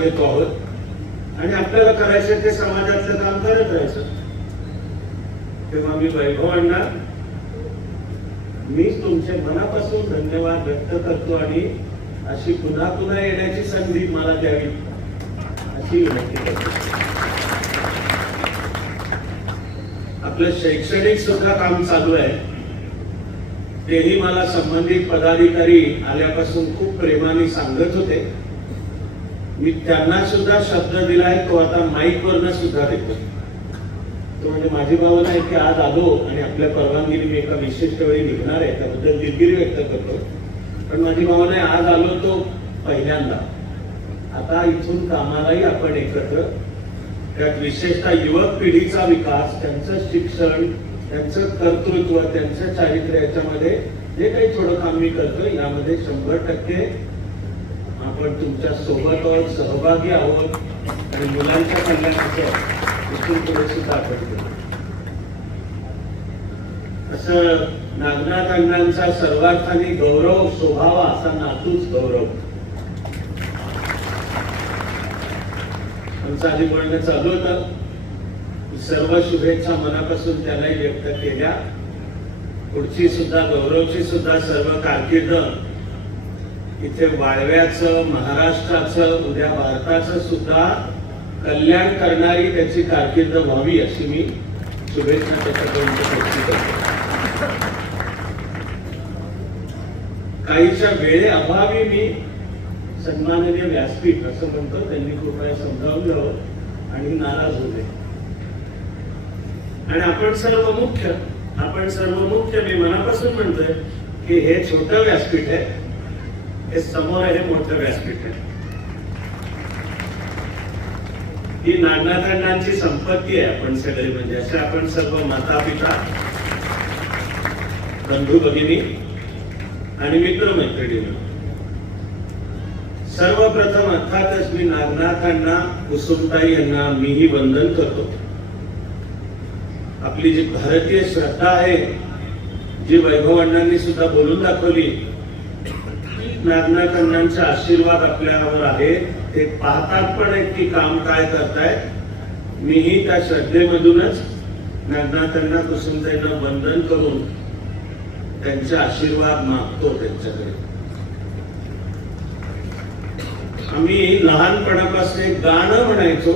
घेतो आहोत आणि आपल्याला करायचं ते समाजातलं काम करत राहायचं. तेव्हा मी वैभवांना मी तुमच्या मनापासून धन्यवाद व्यक्त करतो आणि अशी पुन्हा पुन्हा येण्याची संधी मला द्यावी अशी विनंती करतो. आपलं शैक्षणिक सुद्धा काम चालू आहे. तेही मला संबंधित पदाधिकारी आल्यापासून खूप प्रेमाने सांगत होते. मी त्यांना सुद्धा शब्द दिलाय, तो आता माईक वरनं सुद्धा देतो. तो म्हणजे माझी भावना आहे की आज आलो आणि आपल्या परवानगीने मी एका विशिष्ट वेळी निघणार आहे, त्याबद्दल दिलगिरी व्यक्त करतो. पण माझी भावना आहे आज आलो तो पहिल्यांदा. आता इथून कामालाही आपण एकत्र, त्यात विशेषतः युवक पिढीचा विकास, त्यांचं शिक्षण, त्यांचं कर्तृत्व, त्यांचं चारित्र्य, याच्यामध्ये जे काही थोडं काम मी करतो यामध्ये 100% आपण तुमच्या सोबत आहोत, सहभागी आहोत आणि मुलांच्या कल्याणाचं इथून पुढे सुद्धा आपण करू. असं नागनाथ अण्णांचा सर्वार्थाने गौरव शोभावा असा नातूच गौरव. आमचं आधी बोलणं चालू होतं. सर्व शुभेच्छा मनापासून त्यालाही व्यक्त केल्या. पुढची सुद्धा गौरवची सुद्धा सर्व कारकीर्द इथे वाळव्याचं, महाराष्ट्राचं, उद्या भारताचं सुद्धा कल्याण करणारी त्याची कारकीर्द व्हावी अशी मी शुभेच्छा त्याच्यापर्यंत पोहोचली करतो. काहीच्या वेळेअभावी मी सन्माननीय व्यासपीठ असं म्हणतो, त्यांनी कृपया समजावून घ्यावं आणि नाराज होते. आणि आपण सर्व मुख्य मी मनापासून म्हणतोय की हे छोटं व्यासपीठ आहे, हे समोर आहे मोठं व्यासपीठ आहे. ही नागनाथ अण्णांची संपत्ती आहे. आपण सगळे म्हणजे असे आपण सर्व माता पिता, बंधू भगिनी आणि मित्र मैत्रिणी, सर्वप्रथम अर्थातच मी नागनाथांना, कुसुमताई यांना मीही वंदन करतो. आपली जी भारतीय श्रद्धा आहे, जी वैभव अण्णांनी सुद्धा बोलून दाखवली, नागनाथ अण्णांचा आशीर्वाद आपल्यावर आहे. ते पाहतात पण आहेत की काम काय करतायत. मीही त्या श्रद्धेमधूनच नागनाथ अण्णा, कुसुमताईंना वंदन करून त्यांचे आशीर्वाद मागतो त्यांच्याकडे. आम्ही लहानपणापासून एक गाणं म्हणायचो.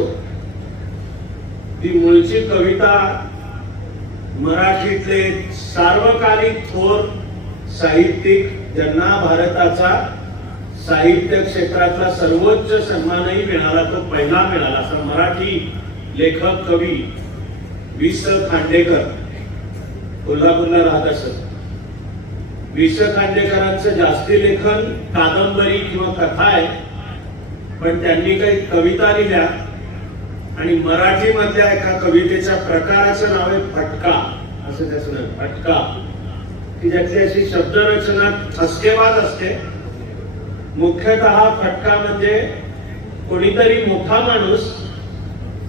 ती मूळची कविता मराठीतले सार्वकालिक थोर साहित्यिक, ज्यांना भारताचा साहित्य क्षेत्रातला सर्वोच्च सन्मानही मिळाला, तो पहिला मिळाला असा मराठी लेखक कवी वि स खांडेकर, कोल्हापूरला राहत असत. वि स खांडेकरांचं जास्ती लेखन कादंबरी किंवा कथा आहे, पण त्यांनी काही कविता लिहिल्या आणि मराठी मधल्या एका कवितेच्या प्रकाराचं नाव आहे फटका, असं त्याचं नाव फटका, की ज्यातली अशी शब्दरचना ठसकेबाज असते. मुख्यतः फटका म्हणजे कोणीतरी मोठा माणूस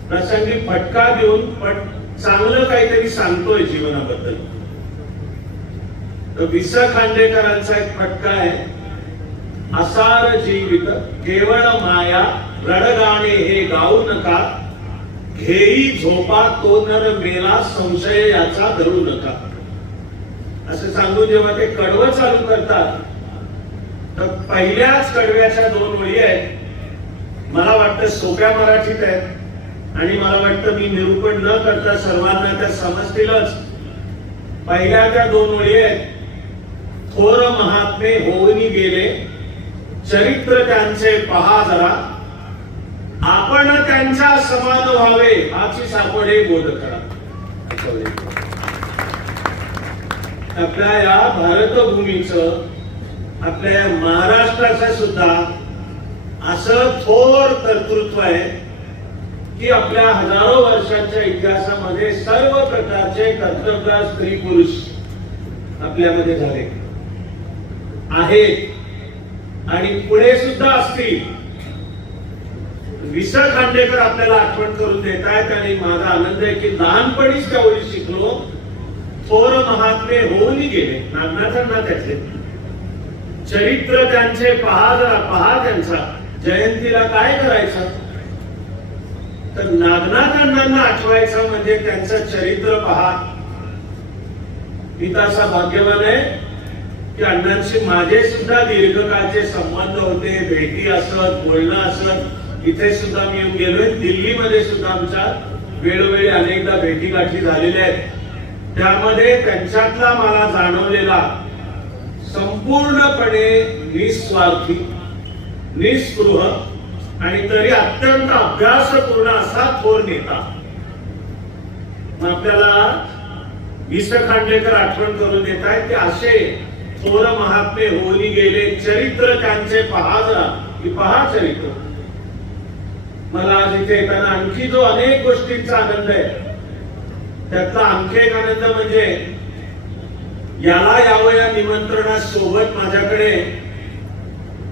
प्रसंगी फटका देऊन पण चांगलं काहीतरी सांगतोय जीवनाबद्दल. तर वि स खांडेकरांचा एक फटका आहे, असार जीवित केवळ माया, रडगाणे हे गाऊ नका, घेई झोपा तो नर मेला, संशय याचा धरू नका. असं सांगून जेव्हा ते कडवं चालू करतात तर पहिल्याच कडव्याच्या 2 ओळी आहेत. मला वाटतं सोप्या मराठीत आहेत आणि मला वाटतं मी निरूपण न करता सर्वांना त्या समजतीलच. पहिल्या त्या 2 ओळी आहेत, थोर महात्मे होऊन गेले, चरित्र त्यांचे पहा जरा, आपण त्यांच्या समान व्हावे, हाची सापडे बोध करा. आपल्या या भारतभूमीचं, आपल्या या महाराष्ट्राचं सुद्धा असं थोर कर्तृत्व आहे की आपल्या हजारो वर्षांच्या इतिहासामध्ये सर्व प्रकारचे कर्तव्यदक्ष स्त्री पुरुष आपल्यामध्ये झाले आहेत आणि पुढे सुद्धा असतील. वि स खांडेकर आपल्याला आठवण करून देत आहेत आणि माझा आनंद आहे की लहानपणीच त्या ओळी शिकलो. थोर महात्मे होऊन गेले, नागनाथांना त्याचे चरित्र त्यांचे पहा जरा, पहा त्यांचा जयंतीला काय करायचं, तर नागनाथ अण्णांना आठवायचं म्हणजे त्यांचं चरित्र पहा. मी तर असा भाग्यवान आहे की अण्णांशी माझे सुद्धा दीर्घकाळचे संबंध होते, भेटी असत, बोलणं असत. इथे सुद्धा मी येऊन गेलोय, दिल्लीमध्ये सुद्धा आमच्या वेळोवेळी अनेकदा भेटी गाठी झालेल्या आहेत. त्यामध्ये त्यांच्यातला मला जाणवलेला संपूर्णपणे निस्वार्थी, निस्पृह आणि तरी अत्यंत अभ्यासपूर्ण असा थोर नेता. आपल्याला वि.स. खांडेकर आठवण करून देत आहेत की असे थोर महात्मे होऊन गेले, चरित्र त्यांचे पहा जरा, की पहा चरित्र. मला आज इथे येताना आणखी जो अनेक गोष्टींचा आनंद आहे, त्यातला आणखी एक आनंद म्हणजे याला यावं या निमंत्रणासोबत माझ्याकडे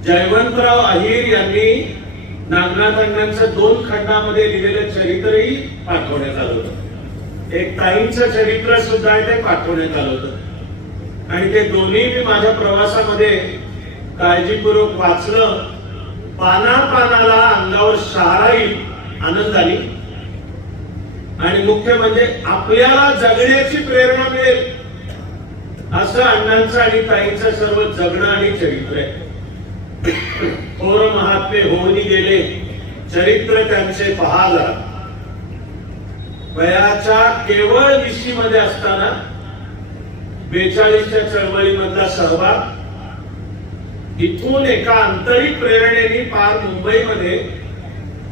जयवंतराव अहिर यांनी नागनाथ अण्णांचं 2 खंडामध्ये लिहिलेलं चरित्रही पाठवण्यात आलं होतं. एक ताईंचं चरित्र सुद्धा आहे, ते पाठवण्यात आलं होतं. आणि ते दोन्ही मी माझ्या प्रवासामध्ये काळजीपूर्वक वाचलं. पानापानाला अंगावर शहारा येईल आनंदाने, आणि मुख्य म्हणजे आपल्याला जगण्याची प्रेरणा मिळेल असं अण्णांचं आणि ताईंचं सर्व जगणं आणि चरित्र आहे. थोर महात्मे होऊन गेले, चरित्र त्यांचे पहा जरा. वयाच्या केवळ 20 मध्ये असताना 42च्या चळवळीमधला सहभाग, इथून एका आंतरिक प्रेरणेने पार मुंबईमध्ये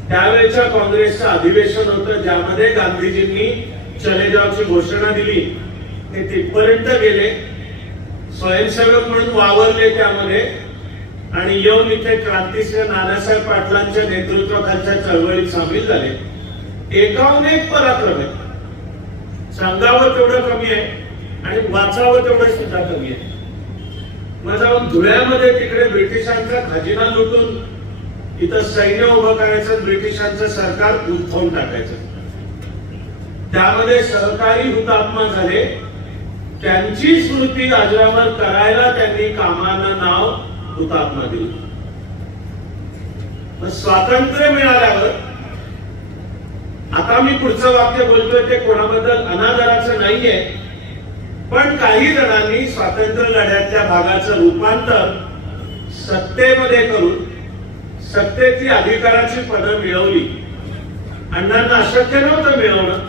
त्यावेळेच्या काँग्रेसचं अधिवेशन होतं, ज्यामध्ये गांधीजींनी चले जावची घोषणा दिली. ते तिथपर्यंत गेले, स्वयंसेवक म्हणून वावरले त्यामध्ये, आणि येऊन इथे क्रांतीसिंह नानासाहेब पाटलांच्या नेतृत्वाखालच्या चळवळीत सामील झाले. एकाहून एक पराक्रम आहे, सांगावं तेवढं कमी आहे आणि वाचावं तेवढं सुद्धा कमी आहे. मग जाऊन धुळ्यामध्ये तिकडे ब्रिटिशांचा खजिना लुटून इथं सैन्य उभं करायचं, ब्रिटिशांचं सरकार उलथवून टाकायचं. त्यामध्ये सहकारी हुतात्मा झाले, त्यांची स्मृती अजरामर करायला त्यांनी कामानं नाव हुतात्मा दिलं. मग स्वातंत्र्य मिळाल्यावर, आता मी पुढचं वाक्य बोलतोय ते कोणाबद्दल अनादराचं नाहीये, पण काही जणांनी स्वातंत्र्य लढ्यातल्या भागाचं रूपांतर सत्तेमध्ये करून सत्तेची अधिकाराची पदं मिळवली. अण्णांना अशक्य नव्हतं मिळवणं,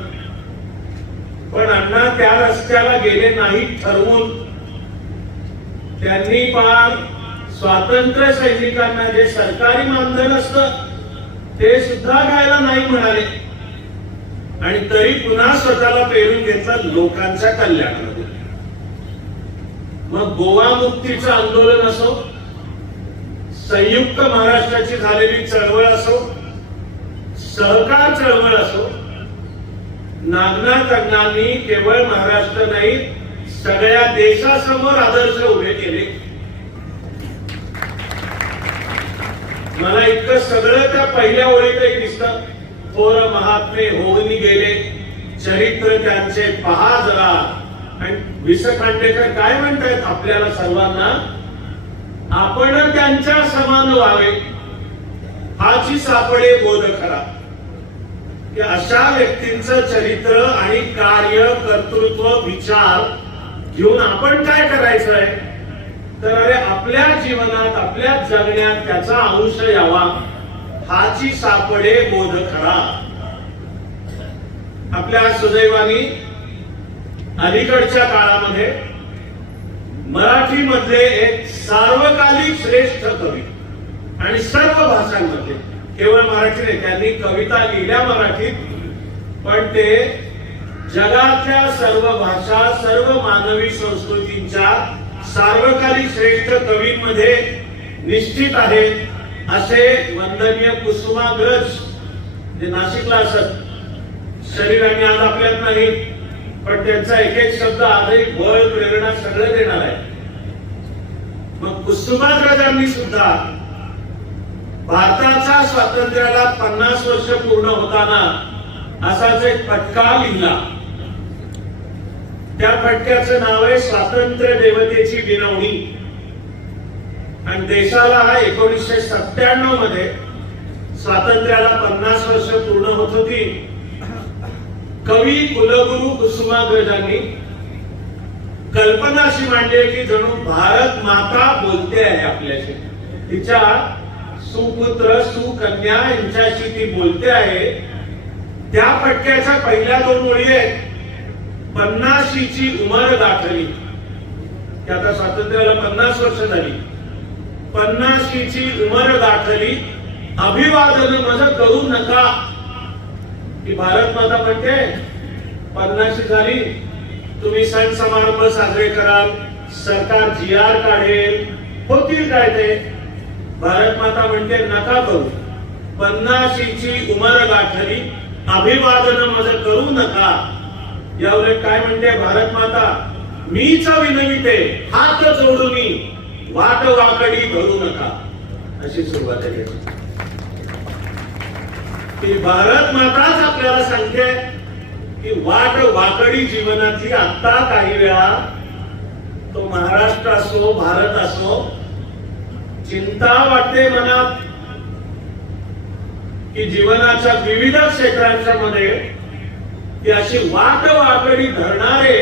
पण अण्णा त्या रस्त्याला गेले नाही ठरवून. त्यांनी पार स्वातंत्र्य सैनिकांना जे सरकारी मानधन असतं ते सुद्धा घ्यायला नाही म्हणाले, आणि तरी पुन्हा स्वतःला पेरून घेतलं लोकांच्या कल्याणामध्ये. मग गोवा मुक्तीचं आंदोलन असो, संयुक्त महाराष्ट्राची झालेली चळवळ असो, सहकार चळवळ असो, नागनाथ अण्णांनी केवळ महाराष्ट्र नाही सगळ्या देशासमोर आदर्श उभे केले. मला इतकं सगळं त्या पहिल्या ओळीतही दिसतं. थोर महात्मे होऊन गेले, चरित्र त्यांचे पहा जरा. आणि वि.स. खांडेकर काय म्हणतायत आपल्याला सर्वांना, आपण त्यांच्या समान व्हावे हाची सापडे बोध खरा. की अशा व्यक्तींचं चरित्र आणि कार्य, कर्तृत्व, विचार घेऊन आपण काय करायचं आहे, तर अरे आपल्या जीवनात, आपल्या जगण्यात त्याचा अंश यावा हाची सापडे बोध खरा. आपल्या सुदैवानी अलीकडच्या काळामध्ये मराठी मधले एक सार्वकालिक श्रेष्ठ कवी, आणि सर्व भाषांमध्ये, केवळ मराठी नाही, त्यांनी कविता लिहिल्या मराठीत, पण ते जगातल्या सर्व भाषा, सर्व मानवी संस्कृतींच्या सार्वकालिक श्रेष्ठ कवींमध्ये निश्चित आहेत. असे वंदनीय कुसुमाग्रज, जे नाशिकला असत, शरीराने आज आपल्यात नाही, पण त्यांचा एक एक शब्द आजही बळ, प्रेरणा सगळं देणार आहे. मग कुसुमाग्रजांनी सुद्धा भारताच्या स्वातंत्र्याला 50 वर्ष पूर्ण होताना असाच एक फटका लिहिला. त्या फटक्याचं नाव आहे स्वातंत्र्य देवतेची विनवणी. आणि देशाला 1997 मध्ये स्वातंत्र्याला 50 वर्ष पूर्ण होत होती. कवी कुलगुरू कुसुमाग्रजांनी कल्पना अशी मांडली की जणू भारत माता बोलते आहे आपल्याशी. तिच्या सुपुत्र सुकन्या यांच्याशी ती बोलते आहे. त्या फटक्याच्या पहिल्या 2 ओळी आहेत, 50शीची उमर गाठली. की आता स्वातंत्र्याला 50 वर्ष झाली. 50शीची उमर गाठली, अभिवादन मज करू नका. की भारत माता म्हणते 50शी झाली, तुम्ही सण समारंभ साजरे कराल, सरकार GR काढेल, होतील काय ते. भारत माता म्हणते नका करू. 50शीची उमर गाठली, अभिवादन मज करू नका. याउलट काय म्हणते भारत माता, मीच विनविते हात जोडून वाट वाकडी धरू नका. अशी सुरुवात आहे. की भारत माताच आपल्याला सांगते की वाट वाकडी जीवनातली आता काही वेळा, तो महाराष्ट्र असो भारत असो, चिंता वाटते मनात की जीवनाच्या विविध क्षेत्रांच्या मध्ये ती अशी वाट वाकडी धरणारे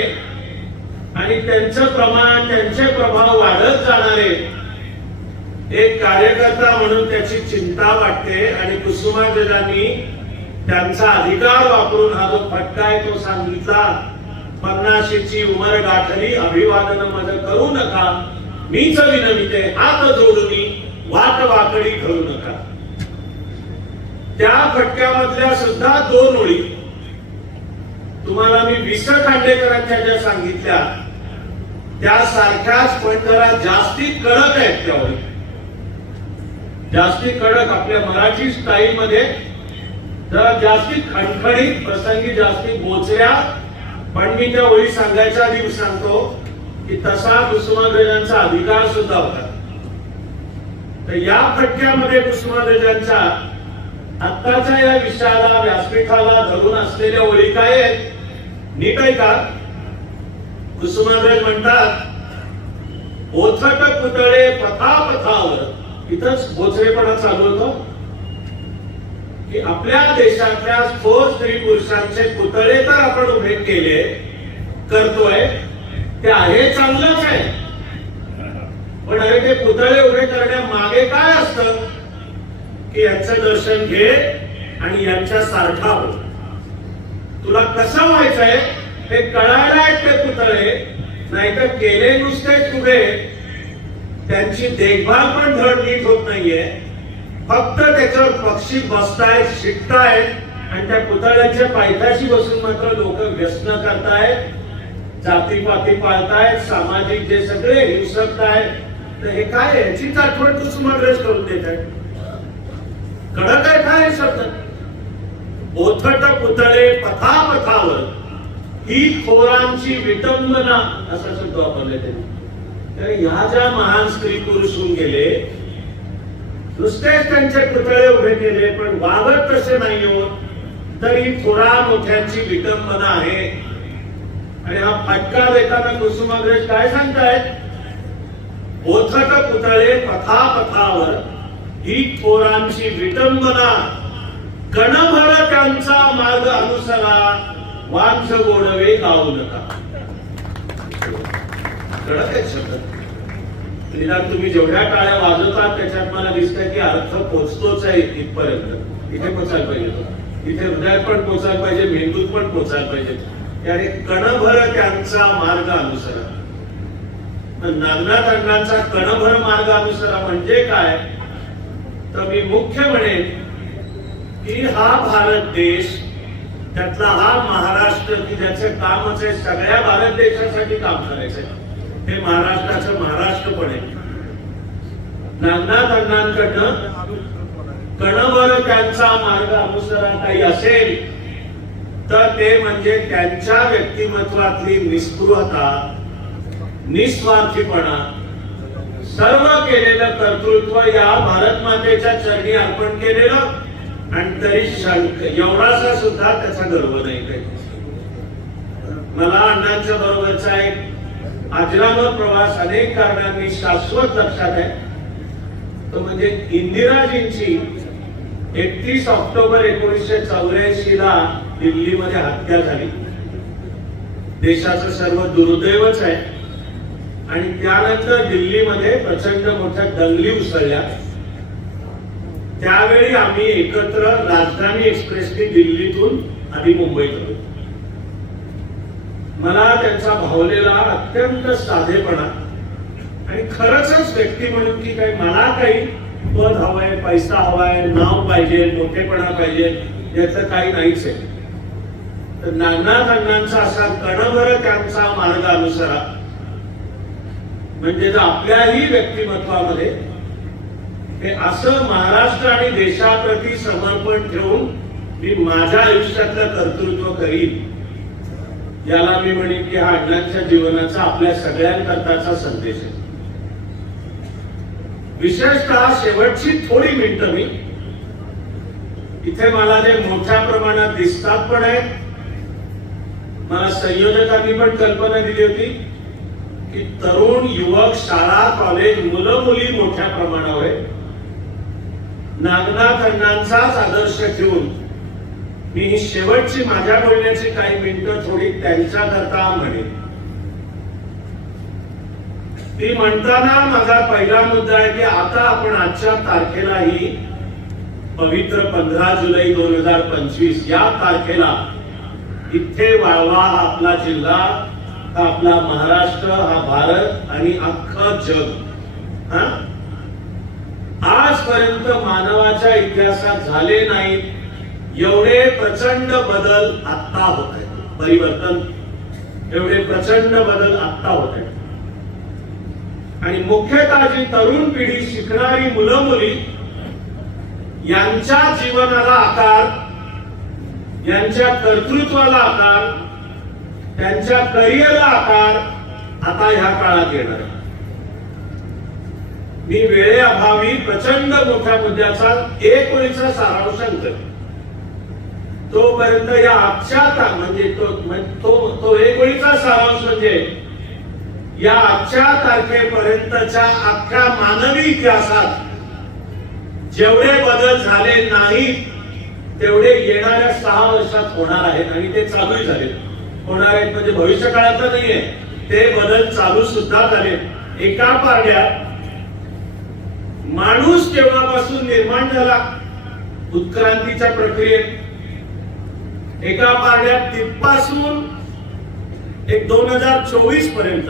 आणि त्यांचं प्रमाण, त्यांचे प्रभाव वाढत जाणारे एक कार्यकर्ता म्हणून त्याची चिंता वाटते. आणि कुसुमाग्रजांनी त्यांचा अधिकार वापरून हा जो फटका आहे तो सांगितला, 50शीची उमर गाठली, अभिवादन मज करू नका, मीच विनविते हात जोडून वाट वाकडी धरू नका. त्या फटक्यामधल्या सुद्धा 2 ओळी तुम्हाला मी वि.स. खांडेकरांच्या ज्या सांगितल्या त्यासारख्याच पण जरा जास्ती कडक आहेत. त्या ओळी जास्ती कडक, आपल्या मराठी स्टाईल मध्ये जरा जास्ती खणखणीत, प्रसंगी जास्ती बोचल्या. पण मी त्या ओळी सांगायच्या आधी सांगतो की तसा कुसुमाग्रजांचा अधिकार सुद्धा होता. तर या फटक्यामध्ये कुसुमाग्रजांच्या आत्ताच्या या विषयाला, व्यासपीठाला धरून असलेल्या ओळी काय आहेत नीट आहे का. कुसुमाग्रज म्हणतात, ओथट पुतळे पथापथावर. इथंच बोचरेपणा चालू होतो की आपल्या देशातल्या थोर स्त्री पुरुषांचे पुतळे तर आपण उभे केले, करतोय, ते आहे चांगलंच आहे. पण अरे ते पुतळे उभे करण्यामागे काय असतं की यांचं दर्शन घे आणि यांच्या सारखा हो. तुला कसं व्हायचंय हे कळायला आहेत ते पुतळे, नाहीतर केले नुसतेच उभे, त्यांची देखभाल पण धड नीट होत नाहीये. फक्त त्याच्यावर पक्षी बसतायत, शिकतायत आणि त्या पुतळ्यांच्या पायथ्याशी बसून मात्र लोक व्यसन करतायत, जातीपाती पाळतायत, सामाजिक जे सगळे हिंसक आहेत. तर हे काय, याचीच आठवण कुसुमाग्रज करून देत आहे. कडक आहे काय शब्द. ओथट पुतळे पथापथावर, ही थोरांची विटंबना असा शब्द वापरले त्यांनी. तर ह्या ज्या महान स्त्री पुरुष होऊन गेले, नुसतेच त्यांचे पुतळे उभे केले पण वागत तसे नाही होत, तर ही थोरा मोठ्यांची विटंबना आहे. आणि हा फटका देताना कुसुमाग्रज काय सांगतायत, ओथट पुतळे पथापथावर, ही थोरांची विटंबना, कणभर त्यांचा मार्ग अनुसरा, वांछ गोडवे गाऊ नका. कळत आहे शब्द. निदान तुम्ही जेवढ्या टाळ्या वाजवतात त्याच्यात मला दिसतंय की अर्थ पोचतोच आहे इथपर्यंत. इथे पोचायला पाहिजे, इथे हृदयात पण पोचायला पाहिजे, मेंदूत पण पोचायला पाहिजे. त्याने कणभर त्यांचा मार्ग अनुसरा. नागनाथ अण्णांचा कणभर मार्ग अनुसरा म्हणजे काय, तर मी मुख्य म्हणेन की हा भारत देश, त्यातला हा महाराष्ट्र, की ज्याचं कामच आहे सगळ्या भारत देशासाठी काम करायचंय, हे महाराष्ट्राचं महाराष्ट्रपण आहे. नागनाथ अण्णांकडनं कणभर त्यांचा मार्ग अनुसरा काही असेल तर ते म्हणजे त्यांच्या व्यक्तिमत्वातली निस्पृहता, निस्वार्थीपणा, सर्व केलेलं कर्तृत्व या भारत मातेच्या चरणी अर्पण केलेलं, आणि तरी एवढासा सुद्धा त्याचा गर्व नाही काही. मला अण्णांच्या बरोबरचा एक अजरामर प्रवास अनेक कारणांनी शाश्वत लक्षात आहे. तो म्हणजे इंदिराजींची 31 ऑक्टोबर 1984 ला दिल्लीमध्ये हत्या झाली. देशाचं सर्व दुर्दैवच आहे. आणि त्यानंतर दिल्लीमध्ये प्रचंड मोठ्या दंगली उसळल्या. त्यावेळी आम्ही एकत्र राजधानी एक्सप्रेसने दिल्लीतून आधी मुंबईत आलो. मला त्यांचा भावलेला अत्यंत साधेपणा आणि खरंच व्यक्ती म्हणून की काही मला काही पद हवंय, पैसा हवाय, नाव पाहिजे, मोठेपणा पाहिजे, याचं काही नाहीच आहे. तर नागनाथ अण्णांचा असा कणभर त्यांचा मार्ग अनुसरा म्हणजे आपल्याही व्यक्तिमत्वामध्ये हे असं महाराष्ट्र आणि देशाप्रती समर्पण ठेवून मी माझ्या आयुष्यातलं कर्तृत्व करीन. याला मी म्हणेन की हा अण्णांच्या जीवनाचा आपल्या सगळ्यांकरताचा संदेश आहे. विशेषतः शेवटची थोडी मिनिटं मी इथे मला जे मोठ्या प्रमाणात दिसतात पण आहेत. मला संयोजकांनी पण कल्पना दिली होती की तरुण युवक, शाळा, कॉलेज, मुलं मुली मोठ्या प्रमाणावर आहे. नागनाथ अण्णांचाच आदर्श ठेवून मी ही शेवटची माझ्या बोलण्याची काही मिनिटं थोडी त्यांच्याकरता म्हणेन. ती म्हणताना माझा पहिला मुद्दा आहे की आता आपण आजच्या तारखेला ही पवित्र 15 जुलै 2025 या तारखेला इथे वाळवा हा आपला जिल्हा, हा आपला महाराष्ट्र, हा भारत आणि अख्खं जग आजपर्यंत मानवाच्या इतिहासात झाले नाहीत एवढे प्रचंड बदल आता होत आहेत. परिवर्तन एवढे प्रचंड बदल आता होत आहेत. आणि मुख्यतः जी तरुण पिढी, शिकणारी मुलं मुली यांच्या जीवनाला आकार, यांच्या कर्तृत्वाला आकार, त्यांच्या करिअरला आकार आता ह्या काळात येणार आहे. मी वेळेअभावी प्रचंड मोठ्या मुद्द्याचा एक ओळीचा सारांश सांगतो. तोपर्यंत या आजच्या म्हणजे तो एक ओळीचा सारांश म्हणजे या आजच्या तारखेपर्यंतच्या अख्ख्या मानवी इतिहासात जेवढे बदल झाले नाहीत तेवढे येणाऱ्या 6 वर्षात होणार आहेत. आणि ते चालूही झाले, होणार आहेत म्हणजे भविष्य काळात नाहीये, ते बदल चालू सुद्धा झाले. एका पारड्यात माणूस केव्हापासून निर्माण झाला, उत्क्रांतीच्या प्रक्रियेत. एका पारड्यात तिथपासून एक 2024 पर्यंत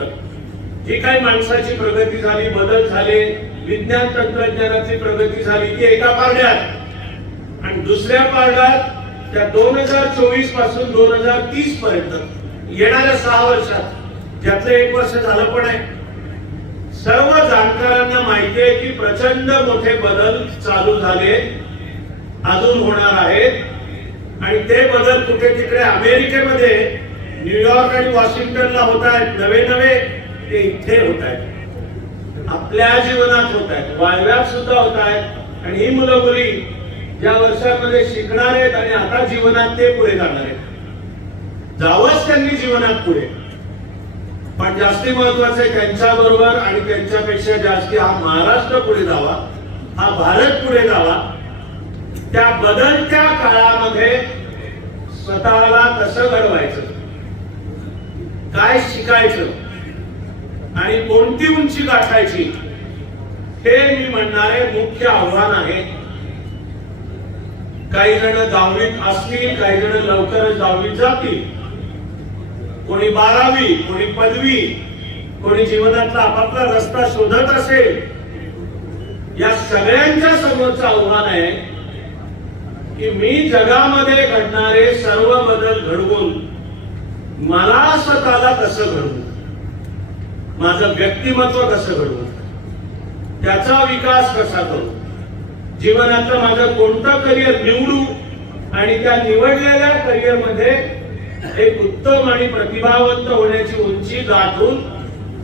जी काही माणसाची प्रगती झाली, बदल झाले, विज्ञान तंत्रज्ञानाची प्रगती झाली ती एका पारड्यात. आणि दुसऱ्या पारड्यात त्या 2024 पासून 2030 पर्यंत येणाऱ्या 6 वर्षात, ज्यातलं 1 वर्ष झालं पण आहे. सर्व जाणकारांना माहिती आहे की प्रचंड मोठे बदल चालू झाले, अजून होणार आहेत. आणि ते बदल कुठे तिकडे अमेरिकेमध्ये न्यूयॉर्क आणि वॉशिंग्टनला होत आहेत, नवे नवे ते इथे होत आहेत, आपल्या जीवनात होत आहेत, वाळव्यात सुद्धा होत आहेत. आणि ही मुलं मुली ज्या वर्षांमध्ये शिकणार आहेत आणि आता जीवनात ते पुढे जाणार आहेत, जावंच त्यांनी जीवनात पुढे. पण जास्ती महत्वाचं आहे त्यांच्या बरोबर आणि त्यांच्यापेक्षा जास्ती हा महाराष्ट्र पुढे जावा, हा भारत पुढे जावा. त्या बदलत्या काळामध्ये स्वतःला कसं घडवायचं, काय शिकायचं आणि कोणती उंची गाठायची, हे मी म्हणणारे मुख्य आव्हान आहे. काही जण 10वीत असतील, काही जण लवकरच 10वीत जातील, कोणी 12वी, कोणी पदवी, कोणी जीवनातला आपापला रस्ता शोधत असेल. या सगळ्यांच्या समोरचं आव्हान आहे की मी जगामध्ये घडणारे सर्व बदल घडवून मला स्वतःला कसं घडवू, माझं व्यक्तिमत्व कसं घडवू, त्याचा विकास कसा करू, जीवनातलं माझं कोणतं करिअर निवडू आणि त्या निवडलेल्या करिअर मध्ये एक उत्तम आणि प्रतिभावंत होण्याची उंची गाठून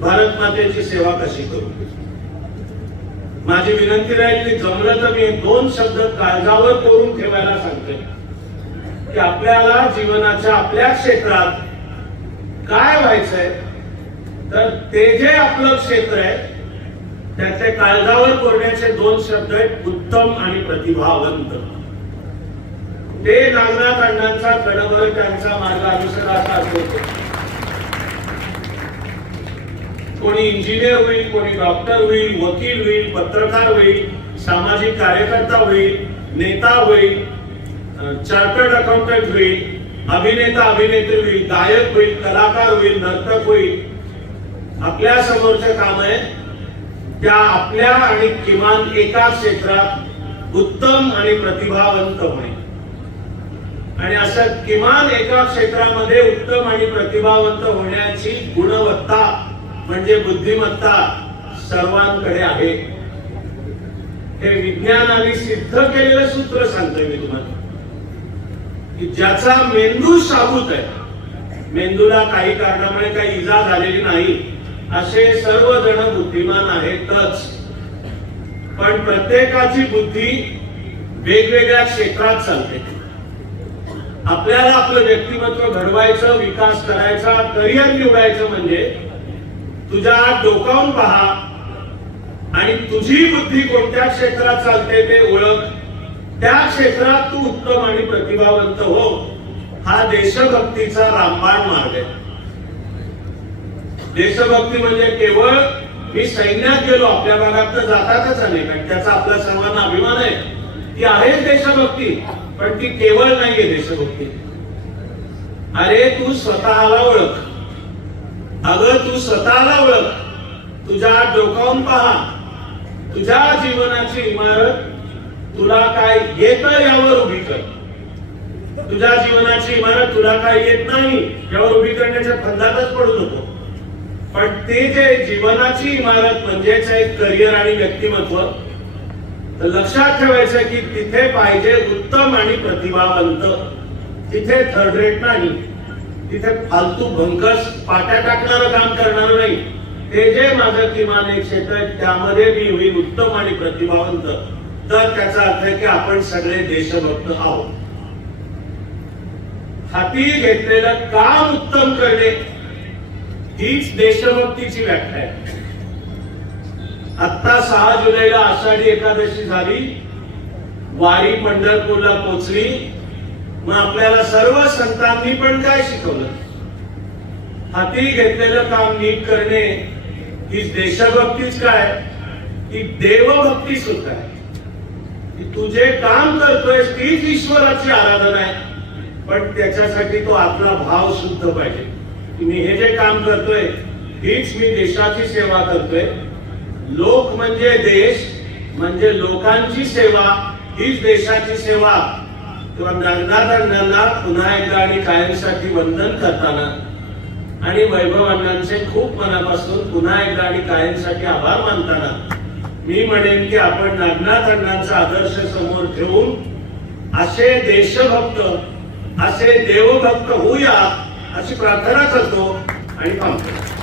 भारत मातेची सेवा कशी करू. माझी विनंती राहील की जमलं तर मी 2 शब्द काळजावर कोरून ठेवायला सांगतोय की आपल्याला जीवनाच्या आपल्या क्षेत्रात काय व्हायचंय, तर ते जे आपलं क्षेत्र आहे त्याचे काळजावर कोरण्याचे दोन शब्द आहेत, उत्तम आणि प्रतिभावंत. ते नागनाथ अण्णांचा कणभर त्यांचा मार्ग अनुसराचा असतो. कोणी इंजिनियर होईल, कोणी डॉक्टर होईल, वकील होईल, पत्रकार होईल, सामाजिक कार्यकर्ता होईल, नेता होईल, चार्टर्ड अकाउंटंट होईल, अभिनेता अभिनेत्री होईल, गायक होईल, कलाकार होईल, नर्तक होईल. आपल्या समोरचं काम आहे त्या आपल्या आणि किमान एका क्षेत्रात उत्तम आणि प्रतिभावंत होणे. आणि असं किमान एका क्षेत्रामध्ये उत्तम आणि प्रतिभावंत होण्याची गुणवत्ता म्हणजे बुद्धिमत्ता सर्वांकडे आहे. हे विज्ञानाने सिद्ध केलेलं सूत्र सांगतोय मी तुम्हाला, की ज्याचा मेंदू शाबूत आहे, मेंदूला काही कारणामुळे काही इजा झालेली नाही, असे सर्वजण बुद्धिमान आहेतच. पण प्रत्येकाची बुद्धी वेगवेगळ्या क्षेत्रात चालते. आपल्याला आपलं व्यक्तिमत्व घडवायचं, विकास करायचा, करिअर निवडायचं म्हणजे तुझ्या डोकावून पहा आणि तुझी बुद्धी कोणत्या क्षेत्रात चालते ते ओळख. त्या क्षेत्रात तू उत्तम आणि प्रतिभावंत हो. हा देशभक्तीचा रामबाण मार्ग आहे. देशभक्ती म्हणजे केवळ मी सैन्यात गेलो, आपल्या भागात तर जातातच अनेक आणि त्याचा आपला सर्वांना अभिमान आहे, ती आहे देशभक्ती, पण ती केवळ नाहीये देशभक्ती. अरे तू स्वतःला ओळख. अगं तू स्वतःला ओळख, तुझ्या डोकावून पहा, तुझ्या जीवनाची इमारत तुला काय येतं यावर उभी कर. तुझ्या जीवनाची इमारत तुला काय येत नाही यावर उभी करण्याच्या फंदातच पडू नको. पण ते जे जीवनाची इमारत म्हणजेच एक करिअर आणि व्यक्तिमत्व, तर लक्षात ठेवायचं की तिथे पाहिजे उत्तम आणि प्रतिभावंत. तिथे थर्ड रेट नाही, तिथे फालतू भंकस पाट्या टाकणारं काम करणार नाही. ते जे माझं किमान एक क्षेत्र आहे त्यामध्ये मी होईल उत्तम आणि प्रतिभावंत. तर त्याचा अर्थ आहे की आपण सगळे देशभक्त आहोत. हाती घेतलेलं काम उत्तम करणे हीच देशभक्तीची व्याख्या आहे. आता 6 जुलैला आषाढी एकादशी झाली, वारी पंढरपूरला पोचली. मग आपल्याला सर्व संतांनी पण काय शिकवलं? हाती घेतलेलं काम नीट करणे ही देशभक्तीच काय, ही देवभक्ती सुद्धा आहे. तू जे काम करतोय तीच ईश्वराची आराधना आहे, पण त्याच्यासाठी तो आपला भाव शुद्ध पाहिजे. मी हे जे काम करतोय हीच मी देशाची सेवा करतोय. लोक म्हणजे देश, म्हणजे लोकांची सेवा हीच देशाची सेवा. तेव्हा नागनाथ अण्णांना पुन्हा एकदा आणि कायमसाठी वंदन करताना आणि वैभव अण्णांचे खूप मनापासून पुन्हा एकदा आणि कायमसाठी आभार मानताना मी म्हणेन की आपण नागनाथ अण्णांचा आदर्श समोर ठेवून असे देशभक्त, असे देवभक्त होऊया अशी प्रार्थना करतो आणि थांबतो.